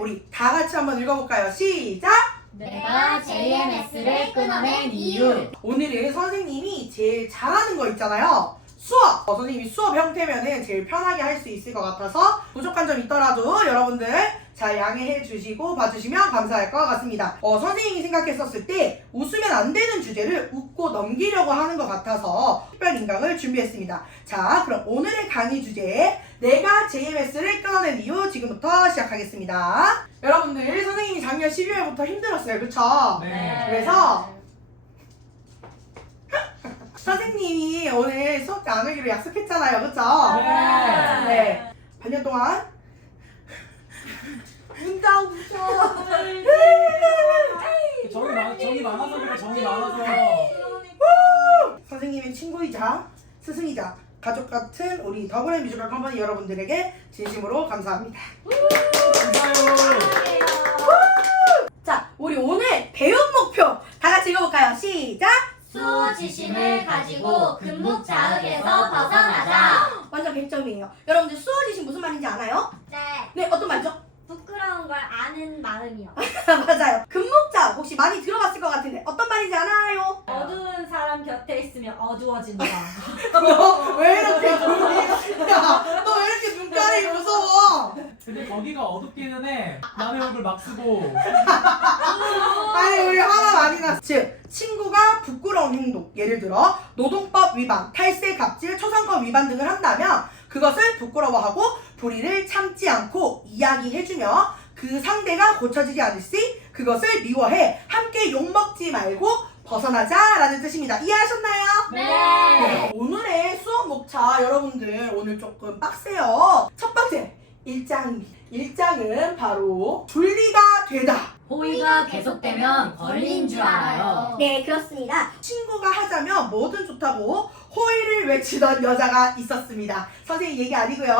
우리 다 같이 한번 읽어볼까요? 시작! 내가 JMS를 끊어낸 이유. 오늘은 선생님이 제일 잘하는 거 있잖아요. 수업! 선생님이 수업 형태면은 제일 편하게 할 수 있을 것 같아서 부족한 점 있더라도 여러분들 잘 양해해 주시고 봐주시면 감사할 것 같습니다. 선생님이 생각했었을 때 웃으면 안 되는 주제를 웃고 넘기려고 하는 것 같아서 특별 인강을 준비했습니다. 자, 그럼 오늘의 강의 주제 내가 JMS를 끊어낸 이유 지금부터 시작하겠습니다. 여러분들 선생님이 작년 12월부터 힘들었어요. 그쵸? 네. 그래서 선생님이 오늘 수업 때 안 오기로 약속했잖아요. 그쵸? 네. 네. 반년 동안 정이 많아서 그래. 정이 많아서. 선생님의 친구이자 스승이자 가족 같은 우리 더블 뮤지컬 컴퍼니 여러분들에게 진심으로 감사합니다. 감사해요. 자, 우리 오늘 배움 목표 다 같이 읽어볼까요? 시작! 수호 지심을 가지고 금묵자흙에서 벗어나자. 완전 100점이에요. 여러분들 수호지심 무슨 말인지 아나요? 네, 네, 어떤 말이죠? 부끄러운 걸 아는 마음이요. 맞아요. 금목자 혹시 많이 들어봤을 것 같은데 어떤 말인지 아나요? 어두운 사람 곁에 있으면 어두워진다. 너 왜 이렇게 너 왜 이렇게 눈가리 무서워? 근데 거기가 어둡기는 해. 남의 얼굴 막 쓰고. 아니 우리 화가 많이 났어. 즉 친구가 부끄러운 행동, 예를 들어 노동법 위반, 탈세, 갑질, 초상권 위반 등을 한다면 그것을 부끄러워하고 불의를 참지 않고 이야기해주며 그 상대가 고쳐지지 않을 시 그것을 미워해 함께 욕먹지 말고 벗어나자라는 뜻입니다. 이해하셨나요? 네. 오늘의 수업 목차 여러분들 오늘 조금 빡세요. 첫 번째 1장은 바로 분리가 되다. 호의가 계속되면 권리인 줄 알아요. 네, 그렇습니다. 친구가 하자면 뭐든 좋다고 호의를 외치던 여자가 있었습니다. 선생님 얘기 아니고요.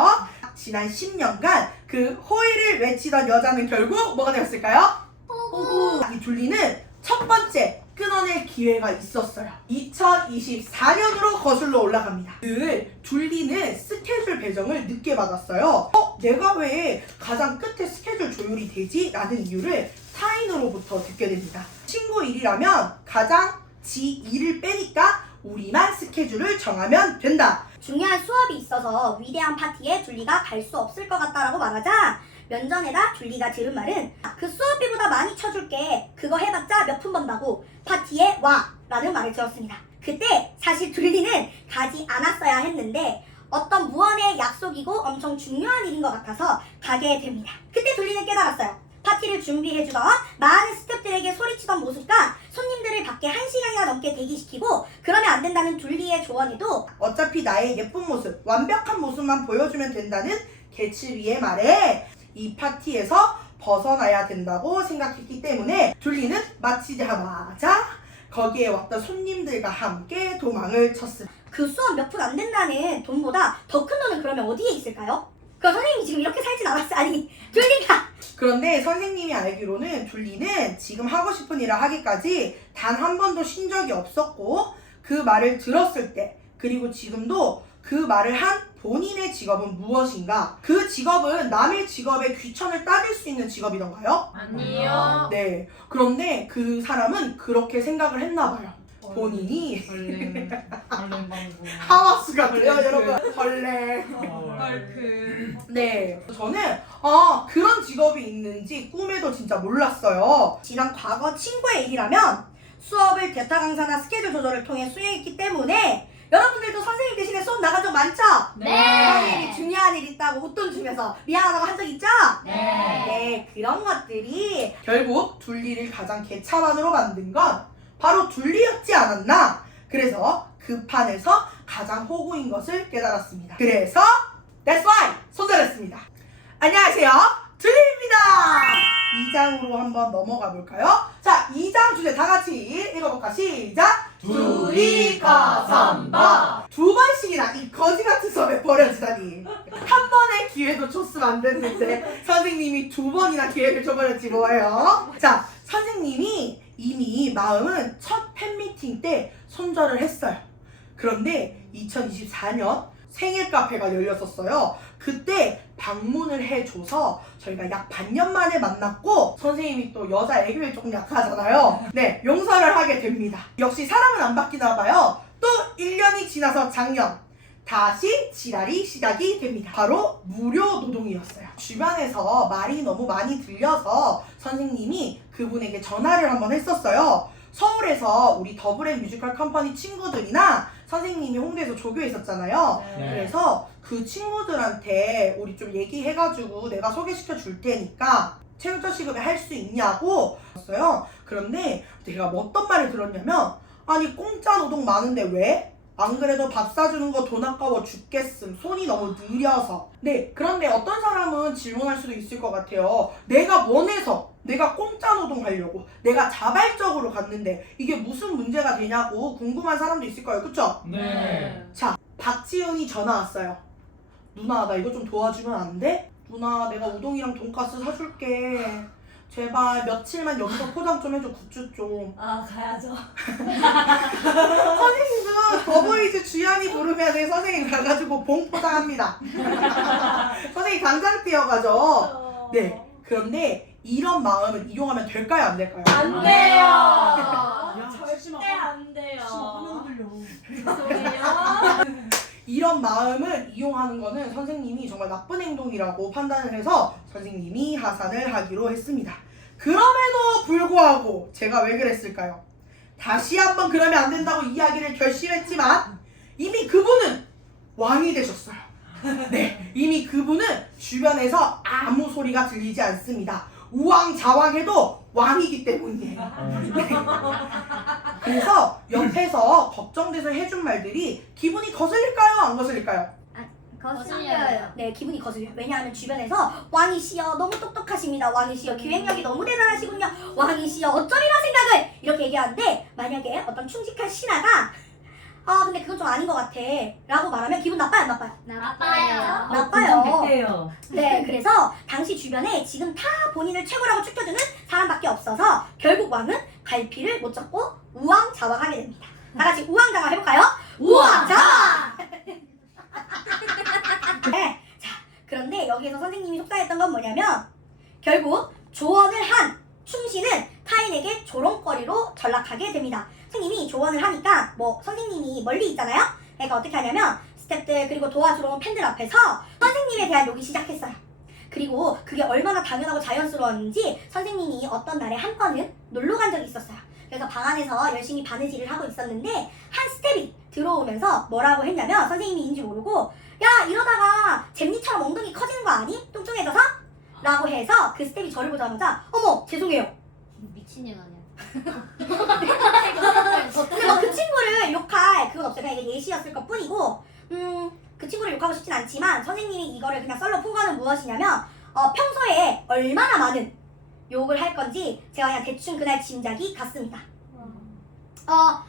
지난 10년간 그 호의를 외치던 여자는 결국 뭐가 되었을까요? 호구. 이 둘리는 첫 번째 끊어낼 기회가 있었어요. 2024년으로 거슬러 올라갑니다. 늘 둘리는 스케줄 배정을 늦게 받았어요. 내가 왜 가장 끝에 스케줄 조율이 되지? 라는 이유를 타인으로부터 듣게 됩니다. 친구 일이라면 가장 지 일을 빼니까 우리만 스케줄을 정하면 된다. 중요한 수업이 있어서 위대한 파티에 둘리가 갈 수 없을 것 같다라고 말하자 면전에다 둘리가 들은 말은 그 수업비보다 많이 쳐줄게. 그거 해봤자 몇 푼 번다고 파티에 와! 라는 말을 들었습니다. 그때 사실 둘리는 가지 않았어야 했는데 어떤 무언의 약속이고 엄청 중요한 일인 것 같아서 가게 됩니다. 그때 둘리는 깨달았어요. 파티를 준비해주던 많은 스태프들에게 소리치던 모습과 손님들을 밖에 1시간이나 넘게 대기시키고 그러면 안 된다는 둘리의 조언에도 어차피 나의 예쁜 모습, 완벽한 모습만 보여주면 된다는 개츠비의 말에 이 파티에서 벗어나야 된다고 생각했기 때문에 둘리는 마치자마자 거기에 왔던 손님들과 함께 도망을 쳤습니다. 그 수업 몇 푼 안 된다는 돈보다 더 큰 돈은 그러면 어디에 있을까요? 그럼 선생님이 지금 이렇게 살진 않았어요. 아니, 둘리가 그런데 선생님이 알기로는 둘리는 지금 하고 싶은 일을 하기까지 단 한 번도 쉰 적이 없었고 그 말을 들었을 때 그리고 지금도 그 말을 한 본인의 직업은 무엇인가? 그 직업은 남의 직업에 귀천을 따질 수 있는 직업이던가요? 아니요. 네. 그런데 그 사람은 그렇게 생각을 했나 봐요. 본인이 벌레 방구. 하와스가 돼요, 여러분. 벌레. 네. 저는 그런 직업이 있는지 꿈에도 진짜 몰랐어요. 지난 과거 친구의 일이라면 수업을 대타 강사나 스케줄 조절을 통해 수행했기 때문에 여러분들도 선생님 대신에 수업 나간 적 많죠? 선생님이 중요한 일 있다고 웃돈 주면서 미안하다고 한 적 있죠? 네, 그런 것들이 결국 둘리를 가장 개차반으로 만든 건 바로 둘리였지 않았나? 그래서 그 판에서 가장 호구인 것을 깨달았습니다. 그래서 That's why 손절했습니다. 안녕하세요, 둘리입니다. 2장으로 한번 넘어가 볼까요? 자, 2장 주제 다 같이 읽어볼까? 시작! 둘이 가삼바. 두 번씩이나 이 거지 같은 수업에 버려지다니. 한 번의 기회도 줬으면 안 됐는데 선생님이 두 번이나 기회를 줘버렸지 뭐예요. 자, 선생님이 이미 마음은 첫 팬미팅 때 손절을 했어요. 그런데 2024년 생일 카페가 열렸었어요. 그때 방문을 해줘서 저희가 약 반년 만에 만났고 선생님이 또 여자 애교에 조금 약하잖아요. 네, 용서를 하게 됩니다. 역시 사람은 안 바뀌나 봐요. 또 1년이 지나서 작년 다시 지랄이 시작이 됩니다. 바로 무료 노동이었어요. 주변에서 말이 너무 많이 들려서 선생님이 그분에게 전화를 한번 했었어요. 서울에서 우리 더블M 뮤지컬 컴퍼니 친구들이나 선생님이 홍대에서 조교에 있었잖아요. 네. 그래서 그 친구들한테 우리 좀 얘기해가지고 내가 소개시켜 줄 테니까 최우저 시급에 할 수 있냐고 했어요. 그런데 제가 뭐 어떤 말을 들었냐면 아니 공짜 노동 많은데 왜? 안 그래도 밥 사주는 거 돈 아까워 죽겠음. 손이 너무 느려서. 네, 그런데 어떤 사람은 질문할 수도 있을 것 같아요. 내가 원해서 내가 공짜 노동 하려고 내가 자발적으로 갔는데 이게 무슨 문제가 되냐고 궁금한 사람도 있을 거예요. 그쵸? 네. 자, 박지은이 전화 왔어요. 누나 나 이거 좀 도와주면 안 돼? 누나 내가 우동이랑 돈가스 사줄게. 제발 며칠만 여기서 포장 좀 해줘. 굿즈 좀. 아, 가야죠. 선생님도 더보이즈 주연이 부르면 선생님 가가지고 봉 포장합니다. 선생님 당장 뛰어가죠. 네, 그런데 이런 마음을 이용하면 될까요 안 될까요? 안 돼요. 야, 절대 안 돼요. 화면 들려. 죄송해요. 이런 마음을 이용하는 거는 선생님이 정말 나쁜 행동이라고 판단을 해서 선생님이 하산을 하기로 했습니다. 그럼에도 불구하고 제가 왜 그랬을까요? 다시 한번 그러면 안 된다고 이야기를 결심했지만 이미 그분은 왕이 되셨어요. 네, 이미 그분은 주변에서 아무 소리가 들리지 않습니다. 우왕좌왕해도 왕이기 때문이에요. 그래서 옆에서 걱정돼서 해준 말들이 기분이 거슬릴까요? 안 거슬릴까요? 거슬려요. 네, 기분이 거슬려요. 왜냐하면 주변에서 왕이시여 너무 똑똑하십니다. 왕이시여 기획력이 너무 대단하시군요. 왕이시여 어쩌리라 생각을 이렇게 얘기하는데 만약에 어떤 충직한 신하가 근데 그건 좀 아닌 것 같아 라고 말하면 기분 나빠요 안 나빠요? 나빠요. 나빠요. 네, 그래서 당시 주변에 지금 다 본인을 최고라고 추켜주는 사람밖에 없어서 결국 왕은 갈피를 못 잡고 우왕좌왕하게 됩니다. 다 같이 우왕좌왕 해볼까요? 우왕좌왕! 네, 자, 그런데 여기에서 선생님이 속상했던 건 뭐냐면 결국 조언을 한 충신은 타인에게 조롱거리로 전락하게 됩니다. 선생님이 조언을 하니까 뭐 선생님이 멀리 있잖아요. 그러니까 어떻게 하냐면 스태프들 그리고 도와주러 온 팬들 앞에서 선생님에 대한 욕이 시작했어요. 그리고 그게 얼마나 당연하고 자연스러웠는지 선생님이 어떤 날에 한 번은 놀러 간 적이 있었어요. 그래서 방 안에서 열심히 바느질을 하고 있었는데 한 스텝이 들어오면서 뭐라고 했냐면 선생님이인지 모르고 야 이러다가 잼니처럼 엉덩이 커지는 거 아니? 뚱뚱해져서? 라고 해서 그 스텝이 저를 보자마자 어머 죄송해요. 미친년 아니야. 근데 뭐 그 친구를 욕할 그건 없어요. 그냥 이게 예시였을 것 뿐이고 그 친구를 욕하고 싶진 않지만 선생님이 이거를 그냥 썰로 푼 거는 무엇이냐면 평소에 얼마나 많은 욕을 할 건지 제가 그냥 대충 그날 짐작이 갔습니다.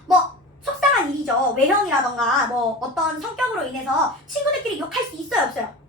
뭐 속상한 일이죠. 외형이라던가 뭐 어떤 성격으로 인해서 친구들끼리 욕할 수 있어요 없어요?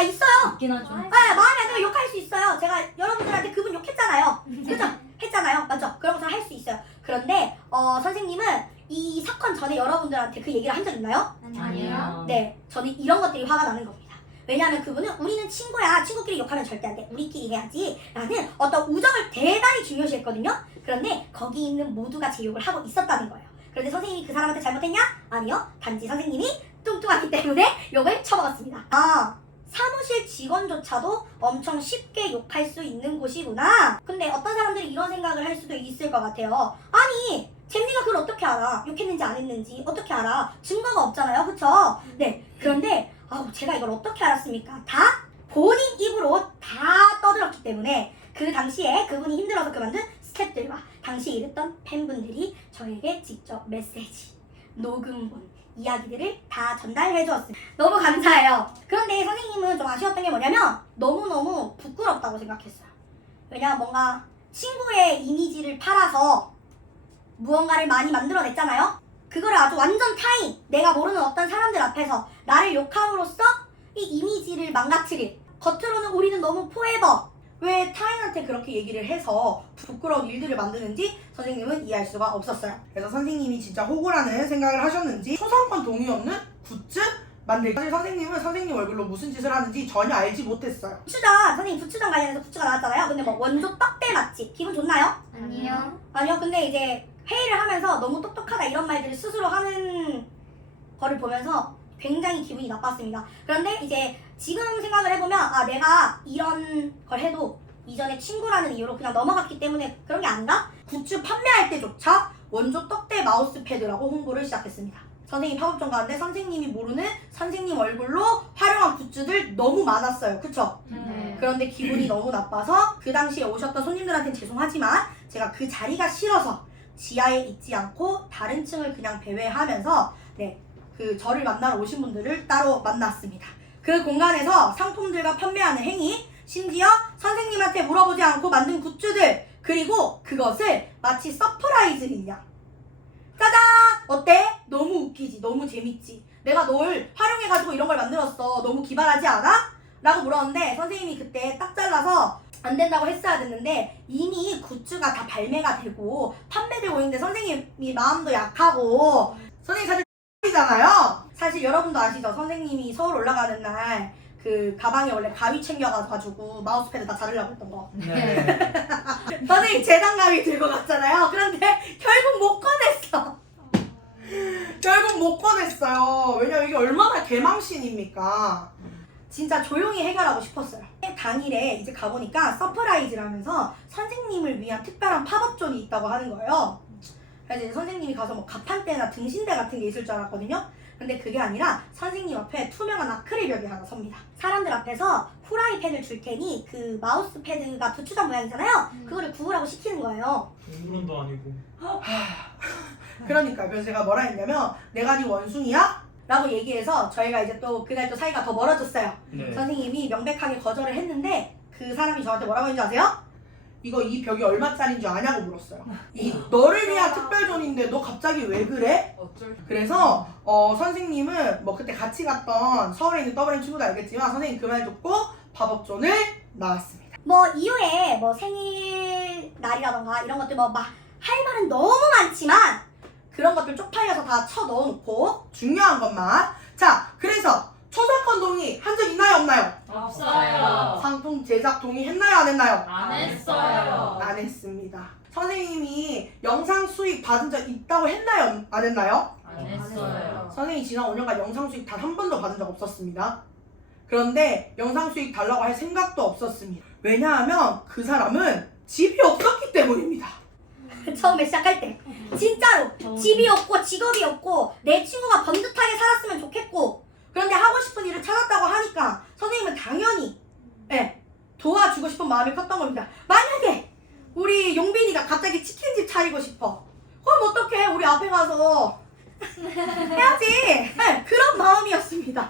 있어요. 있긴 하죠. 마음에 안 들면 욕할 수 있어요. 제가 여러분들한테 그분 욕했잖아요. 그죠? 했잖아요. 맞죠? 그런 것을 할 수 있어요. 그런데 선생님은 이 사건 전에 여러분들한테 그 얘기를 한 적 있나요? 아니에요. 네, 저는 이런 것들이 화가 나는 겁니다. 왜냐하면 그분은 우리는 친구야. 친구끼리 욕하면 절대 안 돼. 우리끼리 해야지. 라는 어떤 우정을 대단히 중요시했거든요. 그런데 거기 있는 모두가 제 욕을 하고 있었다는 거예요. 그런데 선생님이 그 사람한테 잘못했냐? 아니요. 단지 선생님이 뚱뚱하기 때문에 욕을 쳐먹었습니다. 사무실 직원조차도 엄청 쉽게 욕할 수 있는 곳이구나. 근데 어떤 사람들이 이런 생각을 할 수도 있을 것 같아요. 아니 잼니가 그걸 어떻게 알아? 욕했는지 안 했는지 어떻게 알아? 증거가 없잖아요. 그쵸? 네. 그런데 제가 이걸 어떻게 알았습니까? 다 본인 입으로 다 떠들었기 때문에 그 당시에 그분이 힘들어서 그만둔 스태프들과 당시 일했던 팬분들이 저에게 직접 메시지, 녹음본, 이야기들을 다 전달해 주었습니다. 너무 감사해요. 그런데 선생님은 좀 아쉬웠던 게 뭐냐면 너무너무 부끄럽다고 생각했어요. 왜냐면 뭔가 친구의 이미지를 팔아서 무언가를 많이 만들어냈잖아요. 그거를 아주 완전 타인, 내가 모르는 어떤 사람들 앞에서 나를 욕함으로써 이 이미지를 망가뜨릴, 겉으로는 우리는 너무 포에버, 왜 타인한테 그렇게 얘기를 해서 부끄러운 일들을 만드는지 선생님은 이해할 수가 없었어요. 그래서 선생님이 진짜 호구라는 생각을 하셨는지 초상권 동의 없는 굿즈 만들기. 사실 선생님은 선생님 얼굴로 무슨 짓을 하는지 전혀 알지 못했어요. 부추전, 선생님 부추전 관련해서 부추가 나왔잖아요. 근데 뭐 원조 떡대 맛집 기분 좋나요? 아니요. 아니요. 근데 이제 회의를 하면서 너무 똑똑하다 이런 말들을 스스로 하는 거를 보면서 굉장히 기분이 나빴습니다. 그런데 이제 지금 생각을 해보면 아 내가 이런 걸 해도 이전에 친구라는 이유로 그냥 넘어갔기 때문에 그런 게 아닌가? 굿즈 판매할 때조차 원조 떡대 마우스패드라고 홍보를 시작했습니다. 선생님 팝업전 가는데 선생님이 모르는 선생님 얼굴로 활용한 굿즈들 너무 많았어요. 그쵸? 네. 그런데 기분이 너무 나빠서 그 당시에 오셨던 손님들한테는 죄송하지만 제가 그 자리가 싫어서 지하에 있지 않고 다른 층을 그냥 배회하면서 그 저를 만나러 오신 분들을 따로 만났습니다. 그 공간에서 상품들과 판매하는 행위, 심지어 선생님한테 물어보지 않고 만든 굿즈들, 그리고 그것을 마치 서프라이즈인 양. 짜잔! 어때? 너무 웃기지? 너무 재밌지? 내가 널 활용해가지고 이런 걸 만들었어. 너무 기발하지 않아? 라고 물었는데 선생님이 그때 딱 잘라서 안 된다고 했어야 됐는데 이미 굿즈가 다 발매가 되고 판매되고 있는데 선생님이 마음도 약하고 선생님 사실 잖아요. 사실 여러분도 아시죠? 선생님이 서울 올라가는 날 그 가방에 원래 가위 챙겨가지고 마우스패드 다 자르려고 했던 거. 네. 선생님 재단가위 들고 갔잖아요. 그런데 결국 못 꺼냈어. 결국 못 꺼냈어요. 왜냐면 이게 얼마나 개망신입니까? 진짜 조용히 해결하고 싶었어요. 당일에 이제 가보니까 서프라이즈라면서 선생님을 위한 특별한 팝업존이 있다고 하는 거예요. 그래서 이제 선생님이 가서 뭐 가판대나 등신대 같은 게 있을 줄 알았거든요. 근데 그게 아니라 선생님 앞에 투명한 아크릴 벽이 하나 섭니다. 사람들 앞에서 후라이팬을 줄 테니 그 마우스 패드가 부추전 모양이잖아요. 그거를 구우라고 시키는 거예요. 물론도 아니고. 그러니까 그래서 제가 뭐라 했냐면 내가 네 원숭이야? 라고 얘기해서 저희가 이제 또 그날 또 사이가 더 멀어졌어요. 네. 선생님이 명백하게 거절을 했는데 그 사람이 저한테 뭐라고 했는지 아세요? 이거 이 벽이 얼마짜리인 줄 아냐고 물었어요. 이 너를 위한 특별존인데 너 갑자기 왜 그래? 그래서 선생님은 뭐 그때 같이 갔던 서울에 있는 더블엠 친구도 알겠지만 선생님 그 말 듣고 팝업존을 나왔습니다. 뭐 이후에 뭐 생일 날이라던가 이런 것들 뭐 막 할 말은 너무 많지만 그런 것들 쪽팔려서 다 쳐 넣어놓고 중요한 것만. 자, 그래서 초상권 동의 한 적 있나요 없나요? 없어요. 상품 제작 동의 했나요 안 했나요? 안 했어요. 안 했습니다. 선생님이 영상 수익 받은 적 있다고 했나요 안 했나요? 안 했어요. 선생님이 지난 5년간 영상 수익 단 한 번도 받은 적 없었습니다. 그런데 영상 수익 달라고 할 생각도 없었습니다. 왜냐하면 그 사람은 집이 없었기 때문입니다. 처음에 시작할 때 진짜로 집이 없고 직업이 없고 내 친구가 번듯하게 살았으면 좋겠고 그런데 하고 싶은 일을 찾았다고 하니까 선생님은 당연히 도와주고 싶은 마음이 컸던 겁니다. 만약에 우리 용빈이가 갑자기 치킨집 차리고 싶어. 그럼 어떡해? 우리 앞에 가서 해야지. 그런 마음이었습니다.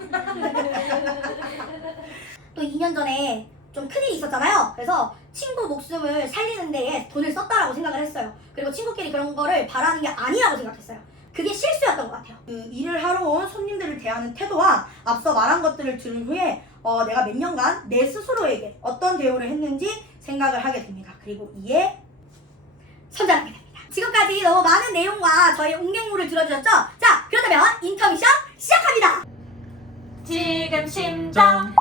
또 2년 전에 좀 큰일이 있었잖아요. 그래서 친구 목숨을 살리는 데에 돈을 썼다라고 생각을 했어요. 그리고 친구끼리 그런 거를 바라는 게 아니라고 생각했어요. 그게 실수였던 것 같아요. 그 일을 하러 온 손님들을 대하는 태도와 앞서 말한 것들을 들은 후에 내가 몇 년간 내 스스로에게 어떤 대우를 했는지 생각을 하게 됩니다. 그리고 이에 선전하게 됩니다. 지금까지 너무 많은 내용과 저의 옹객물을 들어주셨죠? 자, 그렇다면 인터미션 시작합니다. 지금 심장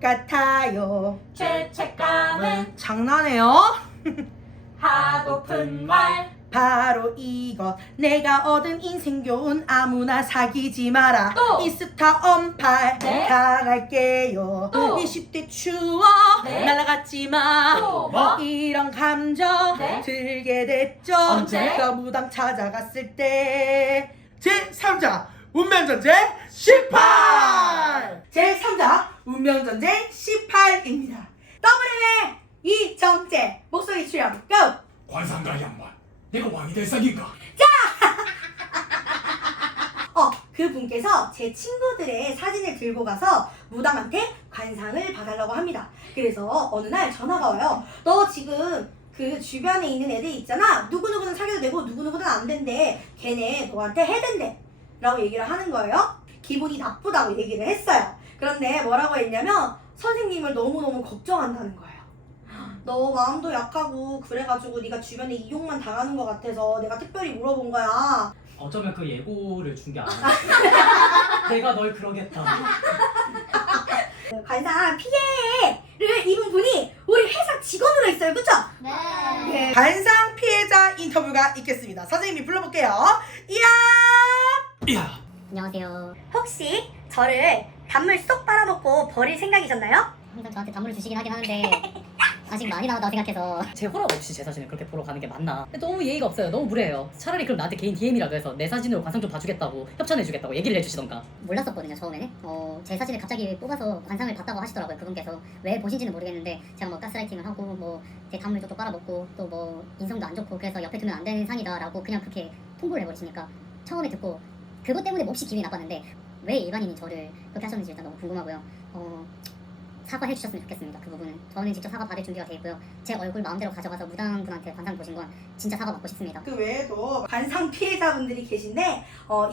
같아요. 죄책감은 장난해요? 하고픈 말 바로 이것 내가 얻은 인생 교훈 아무나 사귀지 마라. 또! 인스타 언팔 네? 당할게요. 또! 20대 추억 네? 날아갔지 마. 또 뭐? 이런 감정 네? 들게 됐죠. 언제? 저 무당 찾아갔을 때 제3자 운명전쟁 18! 제3자 운명전쟁 18입니다. 더블M의 이정재 목소리 출연 고! 관상가 양반. 내가 왕이 될 상인가? 그 분께서 제 친구들의 사진을 들고 가서 무당한테 관상을 봐달라고 합니다. 그래서 어느 날 전화가 와요. 너 지금 그 주변에 있는 애들 있잖아. 누구누구는 사귀어도 되고 누구누구는 안 된대. 걔네 너한테 해댄대. 라고 얘기를 하는 거예요. 기분이 나쁘다고 얘기를 했어요. 그런데 뭐라고 했냐면 선생님을 너무너무 걱정한다는 거예요. 너 마음도 약하고 그래가지고 네가 주변에 이용만 당하는 것 같아서 내가 특별히 물어본 거야. 어쩌면 그 예고를 준 게 아니야. 내가 널 그러겠다. 관상 피해를 입은 분이 우리 회사 직원으로 있어요. 그쵸? 네. 네. 관상 피해자 인터뷰가 있겠습니다. 선생님이 불러볼게요. 이야! 이야. 안녕하세요. 혹시 저를 단물 쏙 빨아먹고 버릴 생각이셨나요? 항상 저한테 단물을 주시긴 하긴 하는데 아직 많이 남았다고 생각해서 제 허락 없이 제 사진을 그렇게 보러 가는 게 맞나? 너무 예의가 없어요. 너무 무례해요. 차라리 그럼 나한테 개인 DM이라도 해서 내 사진으로 관상 좀 봐주겠다고 협찬해주겠다고 얘기를 해주시던가. 몰랐었거든요 처음에는. 제 사진을 갑자기 뽑아서 관상을 봤다고 하시더라고요 그분께서. 왜 보신지는 모르겠는데 제가 뭐 가스라이팅을 하고 뭐 제 단물도 또 빨아먹고 또 뭐 인성도 안 좋고 그래서 옆에 두면 안 되는 상이다라고 그냥 그렇게 통보를 해버리시니까 처음에 듣고 그것 때문에 몹시 기분이 나빴는데 왜 일반인이 저를 그렇게 하셨는지 일단 너무 궁금하고요. 사과해 주셨으면 좋겠습니다. 그 부분은 저는 직접 사과 받을 준비가 돼 있고요. 제 얼굴 마음대로 가져가서 무당분한테 관상 보신 건 진짜 사과 받고 싶습니다. 그 외에도 관상 피해자분들이 계신데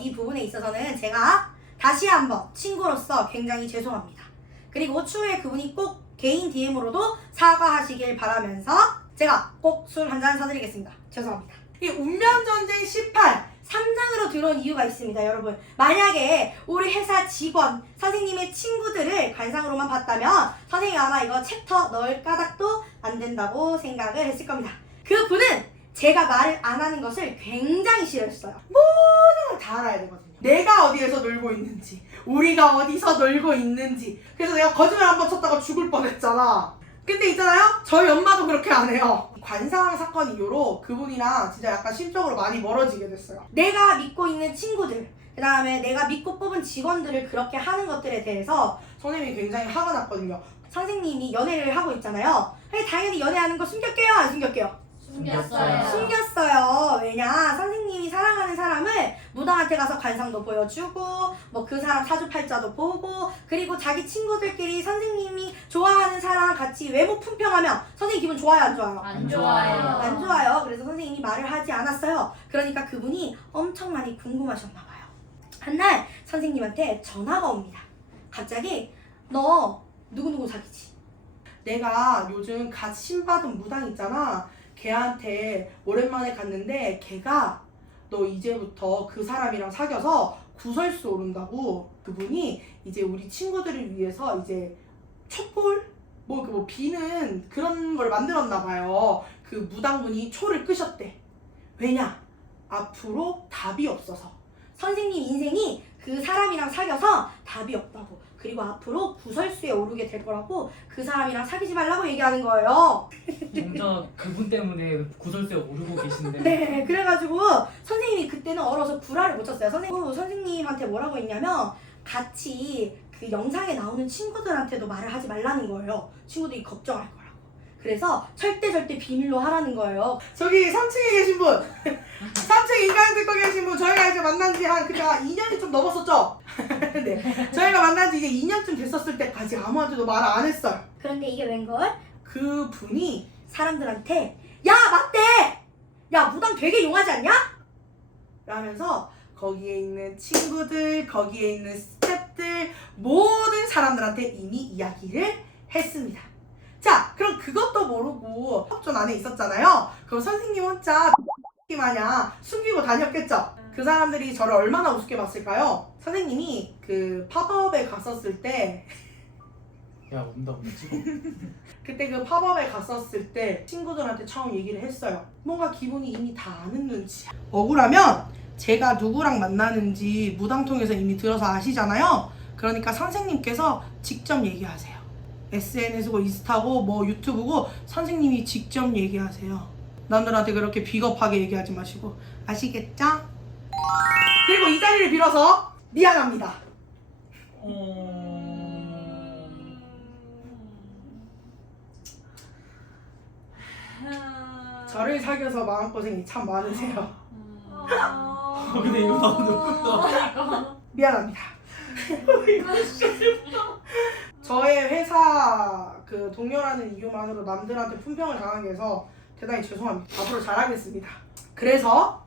이 부분에 있어서는 제가 다시 한번 친구로서 굉장히 죄송합니다. 그리고 추후에 그분이 꼭 개인 DM으로도 사과하시길 바라면서 제가 꼭 술 한잔 사드리겠습니다. 죄송합니다. 이 운명전쟁 18 3장으로 들어온 이유가 있습니다, 여러분. 만약에 우리 회사 직원, 선생님의 친구들을 관상으로만 봤다면 선생님이 아마 이거 챕터 넣을 까닭도 안 된다고 생각을 했을 겁니다. 그분은 제가 말을 안 하는 것을 굉장히 싫어했어요. 모든 걸 다 알아야 되거든요. 내가 어디에서 놀고 있는지, 우리가 어디서 놀고 있는지. 그래서 내가 거짓말 한번 쳤다가 죽을 뻔했잖아. 근데 있잖아요, 저희 엄마도 그렇게 안 해요. 관상 사건 이후로 그분이랑 진짜 약간 심적으로 많이 멀어지게 됐어요. 내가 믿고 있는 친구들, 그 다음에 내가 믿고 뽑은 직원들을 그렇게 하는 것들에 대해서 선생님이 굉장히 화가 났거든요. 선생님이 연애를 하고 있잖아요. 아니, 당연히 연애하는 거 숨겼게요? 안 숨겼게요? 숨겼어요. 숨겼어요. 왜냐, 선생님이 사랑하는 사람을 무당한테 가서 관상도 보여주고 뭐 그 사람 사주팔자도 보고, 그리고 자기 친구들끼리 선생님이 좋아하는 사람 같이 외모 품평하면 선생님 기분 좋아요, 안 좋아요? 안 좋아요. 안 좋아요. 그래서 선생님이 말을 하지 않았어요. 그러니까 그분이 엄청 많이 궁금하셨나봐요. 한날 선생님한테 전화가 옵니다. 갑자기 너 누구누구 사귀지? 내가 요즘 갓 신받은 무당 있잖아, 걔한테 오랜만에 갔는데 걔가 너 이제부터 그 사람이랑 사귀어서 구설수 오른다고. 그분이 이제 우리 친구들을 위해서 이제 촛불? 뭐 비는 그런 걸 만들었나 봐요. 그 무당분이 초를 끄셨대. 왜냐? 앞으로 답이 없어서. 선생님 인생이 그 사람이랑 사귀어서 답이 없다고. 그리고 앞으로 구설수에 오르게 될 거라고 그 사람이랑 사귀지 말라고 얘기하는 거예요. 진짜 그분 때문에 구설수에 오르고 계신데. 네, 그래가지고 선생님이 그때는 얼어서 구라를 못 쳤어요. 선생님한테 뭐라고 했냐면 같이 그 영상에 나오는 친구들한테도 말을 하지 말라는 거예요. 친구들이 걱정할 거라고. 그래서 절대 비밀로 하라는 거예요. 저기 3층에 계신 분, 3층 인간 듣고 계신 분, 저희가 이제 만난 지 한 그니까 2년이 좀 넘었었죠? 네, 저희가 만난 지 이제 2년쯤 됐었을 때까지 아무한테도 말을 안 했어요. 그런데 이게 웬걸? 그 분이 사람들한테 야 맞대! 야 무당 되게 용하지 않냐? 라면서 거기에 있는 친구들, 거기에 있는 스태프들, 모든 사람들한테 이미 이야기를 했습니다. 자, 그럼 그것도 모르고 협존 안에 있었잖아요. 그럼 선생님 혼자 마냥 숨기고 다녔겠죠? 그 사람들이 저를 얼마나 우습게 봤을까요? 선생님이 그 팝업에 갔었을 때 야, 온다 찍어. 그때 그 팝업에 갔었을 때 친구들한테 처음 얘기를 했어요. 뭔가 기분이 이미 다 아는 눈치야. 억울하면 제가 누구랑 만나는지 무당통에서 이미 들어서 아시잖아요. 그러니까 선생님께서 직접 얘기하세요. SNS고 인스타고 뭐 유튜브고 선생님이 직접 얘기하세요. 남들한테 그렇게 비겁하게 얘기하지 마시고. 아시겠죠? 그리고 이 자리를 빌어서 미안합니다. 저를 사귀어서 마음고생이 참 많으세요. 근데 이거 너무 높다. 미안합니다. 저의 회사 그 동료라는 이유만으로 남들한테 품평을 당하게 해서 대단히 죄송합니다. 앞으로 잘하겠습니다. 그래서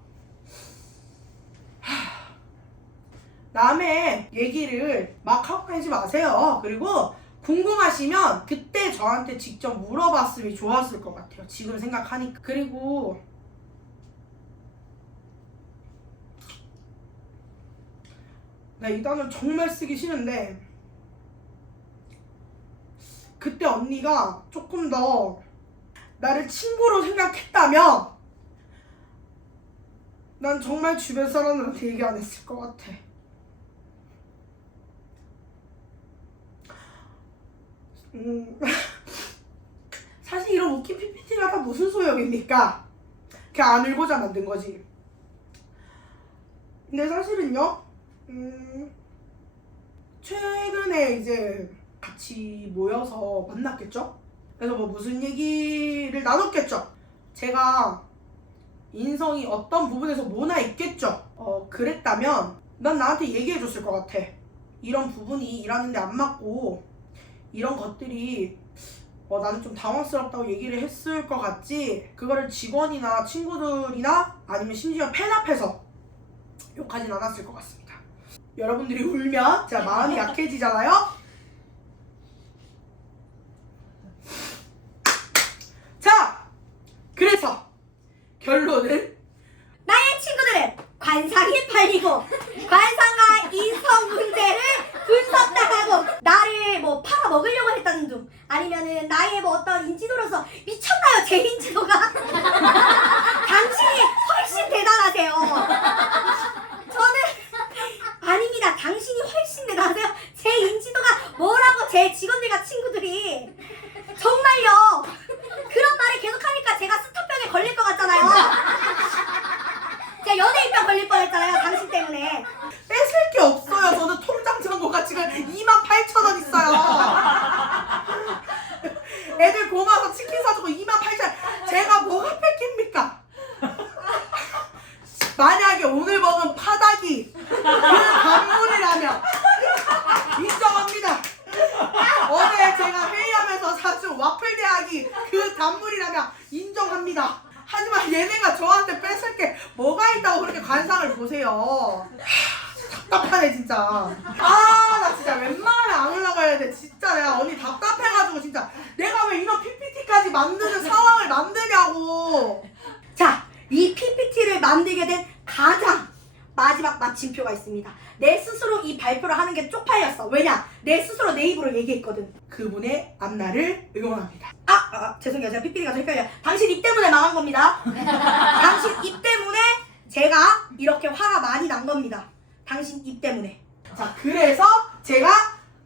남의 얘기를 막 하고 하지 마세요. 그리고 궁금하시면 그때 저한테 직접 물어봤으면 좋았을 것 같아요. 지금 생각하니까. 그리고 나 이 단어 정말 쓰기 싫은데 그때 언니가 조금 더 나를 친구로 생각했다면 난 정말 주변 사람들한테 얘기 안 했을 것 같아. 사실 이런 웃긴 PPT가 다 무슨 소용입니까? 그냥 안 울고자 만든 거지. 근데 사실은요, 최근에 이제 같이 모여서 만났겠죠? 그래서 뭐 무슨 얘기를 나눴겠죠? 제가 인성이 어떤 부분에서 뭐나 있겠죠? 그랬다면 난 나한테 얘기해 줬을 것 같아. 이런 부분이 일하는데 안 맞고 이런 것들이 나는 좀 당황스럽다고 얘기를 했을 것 같지, 그거를 직원이나 친구들이나 아니면 심지어 팬 앞에서 욕하진 않았을 것 같습니다. 여러분들이 울면 제가 마음이 약해지잖아요? 자, 그래서 결론은 나의 친구들은 관상이 팔리고 관상과 인성 문제를 분석당하고 나를 뭐 팔아먹으려고 했다는 둥, 아니면은 나의 뭐 어떤 인지도로서 미쳤나요 제 인지도가? 당신이 훨씬 대단하세요. 저는 아닙니다. 당신이 훨씬 대단하세요. 제 인지도가 뭐라고 제 직원들과 친구들이 정말요. 그런 말을 계속하니까 제가 스타병에 걸릴 것 같잖아요. 제가 연예인병 걸릴 뻔했잖아요. 당신 때문에. 뺏을 게 없어요. 저는 통장 잔고가 지금 28,000원 있어요. 애들 고마워서 치킨 사주고 28,000원. 제가 뭐가 뺏깁니까? 만약에 오늘 먹은 파닭이 그 단물이라면 인정합니다. 어제 제가 회의하면서 사준 와플 대학이 그 단물이라면 인정합니다. 하지만 얘네가 저한테 뺏을 게 뭐가 있다고 그렇게 관상을 보세요. 답답하네 진짜. 나 진짜 웬만하면 안 올라가야 돼. 진짜 내가 언니 답답해가지고 진짜 내가 왜 이런 PPT까지 만드는 상황을 만드냐고. 자, 이 PPT를 만들게 된 가장 마지막 마침표가 있습니다. 내 스스로 이 발표를 하는 게 쪽팔렸어. 왜냐? 내 스스로 내 입으로 얘기했거든. 그분의 앞날을 응원합니다. 죄송해요. 제가 PPT가 좀 헷갈려요. 당신 입 때문에 망한 겁니다. 당신 입 때문에 제가 이렇게 화가 많이 난 겁니다. 당신 입 때문에. 자, 그래서 제가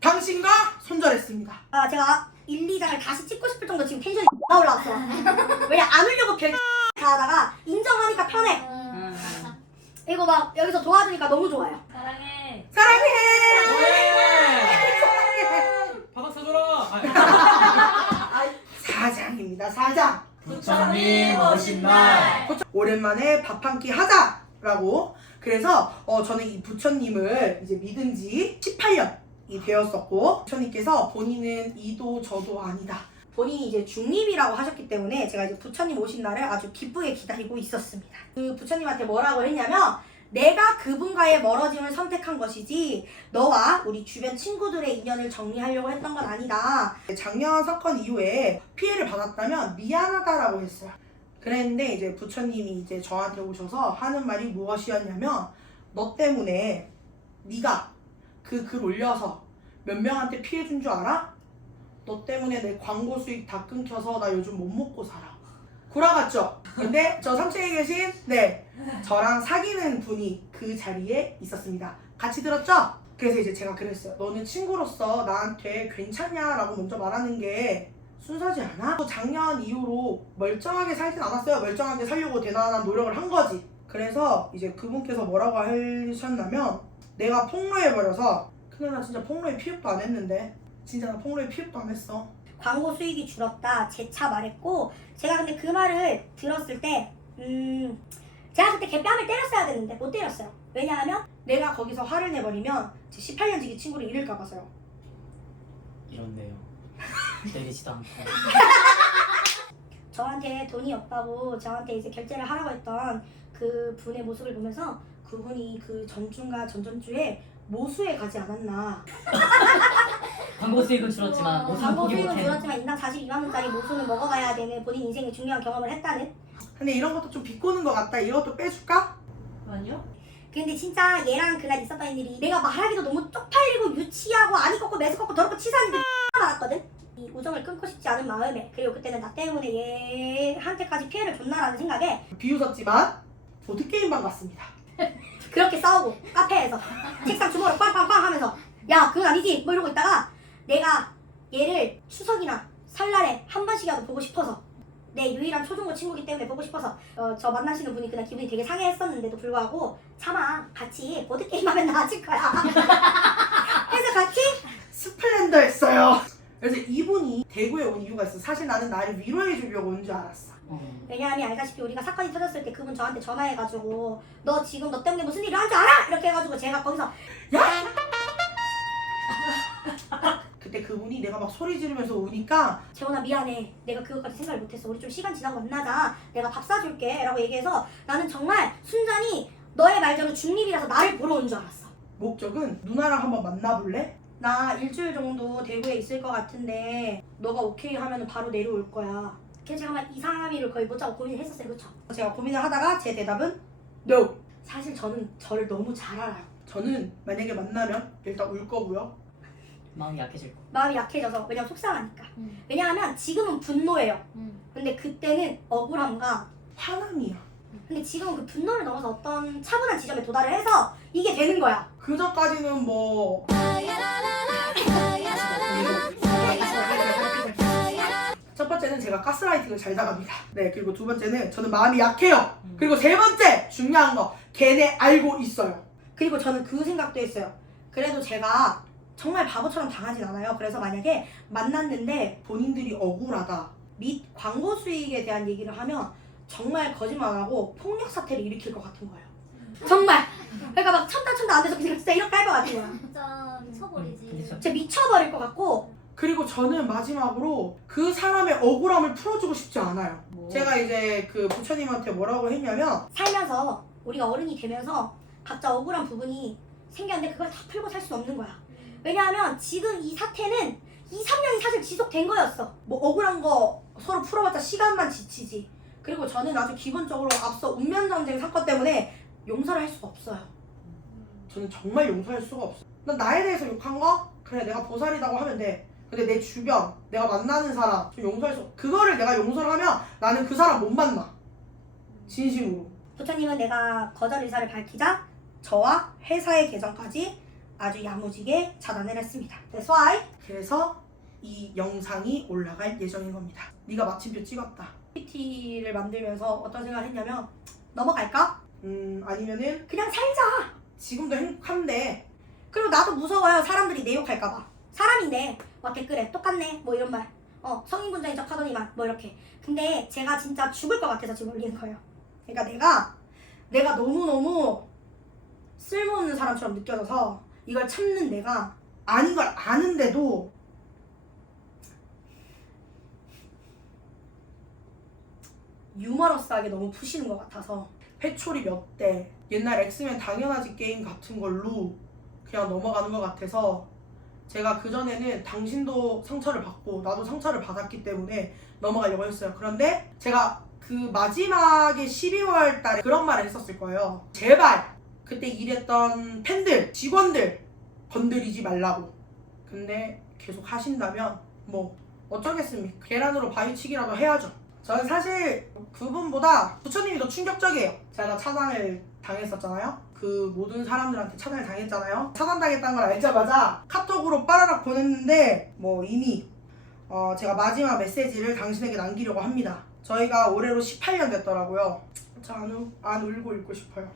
당신과 손절했습니다. 제가 1, 2장을 다시 찍고 싶을 정도 지금 텐션이 올라왔어. 왜냐? 안 울려고 별 하다가 인정하니까 편해. 이거 막 여기서 도와주니까 너무 좋아요. 사랑해. 사랑해. 바닥 사줘라. 사장입니다. 사장. 부처님 오신 날. 오랜만에 밥 한 끼 하자라고. 그래서 저는 이 부처님을 이제 믿은 지 18년이 되었었고, 부처님께서 본인은 이도 저도 아니다. 본인이 이제 중립이라고 하셨기 때문에 제가 이제 부처님 오신 날을 아주 기쁘게 기다리고 있었습니다. 그 부처님한테 뭐라고 했냐면, 내가 그분과의 멀어짐을 선택한 것이지 너와 우리 주변 친구들의 인연을 정리하려고 했던 건 아니다. 작년 사건 이후에 피해를 받았다면 미안하다라고 했어요. 그랬는데 이제 부처님이 이제 저한테 오셔서 하는 말이 무엇이었냐면, 너 때문에 네가 그 글 올려서 몇 명한테 피해 준 줄 알아? 너 때문에 내 광고 수익 다 끊겨서 나 요즘 못 먹고 살아. 구라같죠? 근데 저 3층에 계신 저랑 사귀는 분이 그 자리에 있었습니다. 같이 들었죠? 그래서 이제 제가 그랬어요. 너는 친구로서 나한테 괜찮냐라고 먼저 말하는 게 순수하지 않아? 작년 이후로 멀쩡하게 살진 않았어요. 멀쩡하게 살려고 대단한 노력을 한 거지. 그래서 이제 그분께서 뭐라고 하셨냐면, 내가 폭로해버려서, 근데 나 진짜 폭로에 피업도 안 했는데, 진짜 나 폭로에 피업도 안 했어. 광고 수익이 줄었다 재차 말했고, 제가 근데 그 말을 들었을 때 제가 그때 걔 뺨을 때렸어야 되는데 못 때렸어요. 왜냐하면 내가 거기서 화를 내버리면 제 18년 지기 친구를 잃을까 봐서요. 이런데요. 때리지도 않고. 저한테 돈이 없다고 저한테 이제 결제를 하라고 했던 그 분의 모습을 보면서 그분이 그 전주인가 전전주에 모수에 가지 않았나. 광고 수익은 줄었지만 모습은 광고 포기 수익은 못해. 줄었지만 인당 42만 원짜리 모수는 먹어가야 되는 본인 인생의 중요한 경험을 했다는. 근데 이런 것도 좀 비꼬는 것 같다. 이것도 빼줄까? 아니요? 근데 진짜 얘랑 그날 있었던 일이 내가 말하기도 너무 쪽팔리고 유치하고 아니 꺾고 매수 꺾고 더럽고 치사한데 많았거든. 이 우정을 끊고 싶지 않은 마음에, 그리고 그때는 나 때문에 얘한테까지 피해를 줬나라는 생각에 비웃었지만 보드게임방 갔습니다. 그렇게 싸우고 카페에서 책상 주먹으로 꽝꽝꽝 하면서 야 그건 아니지 뭐 이러고 있다가 내가 얘를 추석이나 설날에 한 번씩이라도 보고 싶어서, 내 유일한 초중고 친구기 때문에 보고 싶어서 저 만나시는 분이 그날 기분이 되게 상해했었는데도 불구하고 차마 같이 보드게임하면 나아질 거야. 그래서 같이 스플렌더 했어요. 그래서 이분이 대구에 온 이유가 있어. 사실 나는 나를 위로해 주려고 온 줄 알았어. 왜냐하면 알다시피 우리가 사건이 터졌을 때 그분 저한테 전화해가지고 너 지금 너 때문에 무슨 일이 한 줄 알아? 이렇게 해가지고 제가 거기서 야! 그때 그분이 내가 막 소리 지르면서 우니까 재원아 미안해 내가 그것까지 생각을 못했어 우리 좀 시간 지나고 만나자 내가 밥 사줄게 라고 얘기해서 나는 정말 순전히 너의 말대로 중립이라서 나를 보러 온 줄 알았어. 목적은 누나랑 한번 만나볼래? 나 일주일 정도 대구에 있을 것 같은데 너가 오케이 하면 바로 내려올 거야. 그래서 제가 막 2, 3일을 거의 못 자고 고민을 했었어요. 그쵸? 제가 고민을 하다가 제 대답은 NO! 사실 저는 저를 너무 잘 알아요. 저는 만약에 만나면 일단 울 거고요. 마음이 약해질 거. 마음이 약해져서 왜냐면 속상하니까. 왜냐하면 지금은 분노예요. 근데 그때는 억울함과 화남이야. 근데 지금은 그 분노를 넘어서 어떤 차분한 지점에 도달을 해서 이게 되는 거야. 그전까지는 뭐 첫 번째는 제가 가스라이팅을 잘 당합니다. 네, 그리고 두 번째는 저는 마음이 약해요. 그리고 세 번째 중요한 거 걔네 알고 있어요. 그리고 저는 그 생각도 했어요. 그래도 제가 정말 바보처럼 당하진 않아요. 그래서 만약에 만났는데 본인들이 억울하다 및 광고 수익에 대한 얘기를 하면 정말 거짓말하고 폭력 사태를 일으킬 것 같은 거예요. 정말. 그러니까 막 참다 안 돼서 그냥 진짜 이렇게 할 것 같은 거야. 진짜 미쳐버리지. 진짜 미쳐버릴 것 같고. 그리고 저는 마지막으로 그 사람의 억울함을 풀어주고 싶지 않아요. 제가 이제 그 부처님한테 뭐라고 했냐면 살면서 우리가 어른이 되면서 각자 억울한 부분이 생겼는데 그걸 다 풀고 살 수는 없는 거야. 왜냐하면 지금 이 사태는 2, 3년이 사실 지속된 거였어. 뭐 억울한 거 서로 풀어봤자 시간만 지치지. 그리고 저는 아주 기본적으로 앞서 운명전쟁 사건 때문에 용서를 할 수가 없어요. 저는 정말 용서할 수가 없어. 난 나에 대해서 욕한 거? 그래 내가 보살이라고 하면 돼. 근데 내 주변, 내가 만나는 사람 좀 용서할 수 없어. 그거를 내가 용서를 하면 나는 그 사람 못 만나. 진심으로. 부처님은 내가 거절 의사를 밝히자 저와 회사의 계정까지 아주 야무지게 차단을 했습니다. That's why. 그래서 이 영상이 올라갈 예정인 겁니다. 네가 마침표 찍었다. PPT를 만들면서 어떤 생각을 했냐면 넘어갈까? 아니면은 그냥 살자. 지금도 행복한데. 그리고 나도 무서워요. 사람들이 내 욕할까봐. 사람인데 막 댓글에 똑같네 뭐 이런 말. 성인군자인 척 하더니만 뭐 이렇게. 근데 제가 진짜 죽을 것 같아서 지금 올리는 거예요. 그러니까 내가 너무너무 쓸모없는 사람처럼 느껴져서 이걸 참는 내가 아닌 걸 아는데도 유머러스하게 너무 푸시는 것 같아서 회초리 몇 대, 옛날 엑스맨 당연하지 게임 같은 걸로 그냥 넘어가는 것 같아서 제가 그전에는 당신도 상처를 받고 나도 상처를 받았기 때문에 넘어가려고 했어요. 그런데 제가 그 마지막에 12월 달에 그런 말을 했었을 거예요. 제발 그때 일했던 팬들, 직원들 건드리지 말라고. 근데 계속 하신다면 뭐 어쩌겠습니까? 계란으로 바위치기라도 해야죠. 저는 사실 그분보다 부처님이 더 충격적이에요. 제가 차단을 당했었잖아요. 그 모든 사람들한테 차단을 당했잖아요. 차단당했다는 걸 알자마자 카톡으로 빠라락 보냈는데 뭐 이미 제가 마지막 메시지를 당신에게 남기려고 합니다. 저희가 올해로 18년 됐더라고요. 저 안 울고 읽고 싶어요.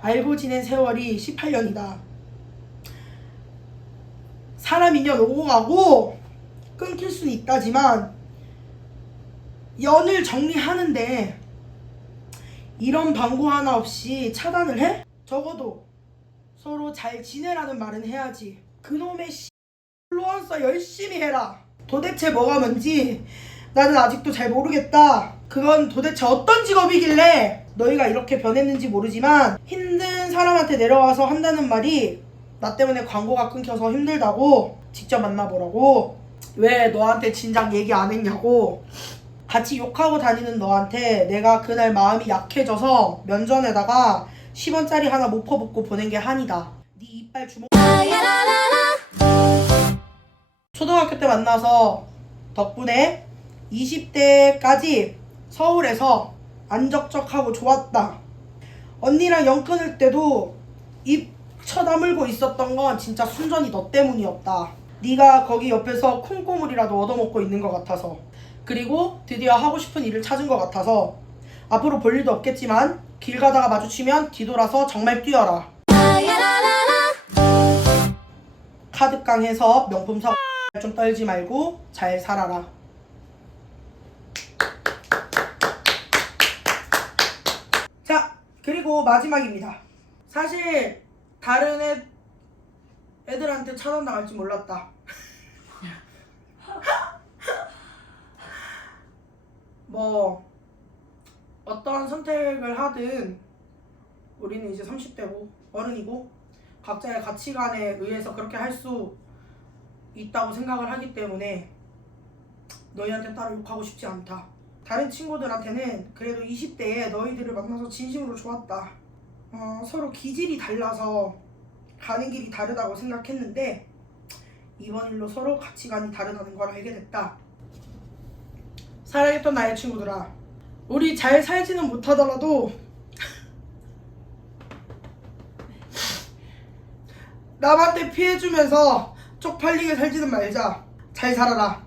알고 지낸 세월이 18년이다. 사람 인연 오고 가고 끊길 수는 있다지만 연을 정리하는데 이런 방구 하나 없이 차단을 해? 적어도 서로 잘 지내라는 말은 해야지. 그놈의 인플루언서 열심히 해라. 도대체 뭐가 뭔지 나는 아직도 잘 모르겠다. 그건 도대체 어떤 직업이길래 너희가 이렇게 변했는지 모르지만 힘든 사람한테 내려와서 한다는 말이 나 때문에 광고가 끊겨서 힘들다고 직접 만나보라고. 왜 너한테 진작 얘기 안 했냐고. 같이 욕하고 다니는 너한테 내가 그날 마음이 약해져서 면전에다가 10원짜리 하나 못 퍼붓고 보낸 게 한이다. 네 이빨 주먹. 초등학교 때 만나서 덕분에 20대까지 서울에서 안적적하고 좋았다. 언니랑 연 끊을 때도 입 쳐다물고 있었던 건 진짜 순전히 너 때문이었다. 네가 거기 옆에서 콩고물이라도 얻어먹고 있는 것 같아서, 그리고 드디어 하고 싶은 일을 찾은 것 같아서 앞으로 볼 일도 없겠지만 길 가다가 마주치면 뒤돌아서 정말 뛰어라. 카드깡해서 명품 사고 좀 떨지 말고 잘 살아라. 자, 그리고 마지막입니다. 사실 다른 애들한테 차단당할지 몰랐다. 뭐 어떠한 선택을 하든 우리는 이제 30대고 어른이고 각자의 가치관에 의해서 그렇게 할 수 있다고 생각을 하기 때문에 너희한테 따로 욕하고 싶지 않다. 다른 친구들한테는 그래도 20대에 너희들을 만나서 진심으로 좋았다. 서로 기질이 달라서 가는 길이 다르다고 생각했는데 이번 일로 서로 가치관이 다르다는 걸 알게 됐다. 사랑했던 나의 친구들아, 우리 잘 살지는 못하더라도 남한테 피해주면서 쪽팔리게 살지는 말자. 잘 살아라.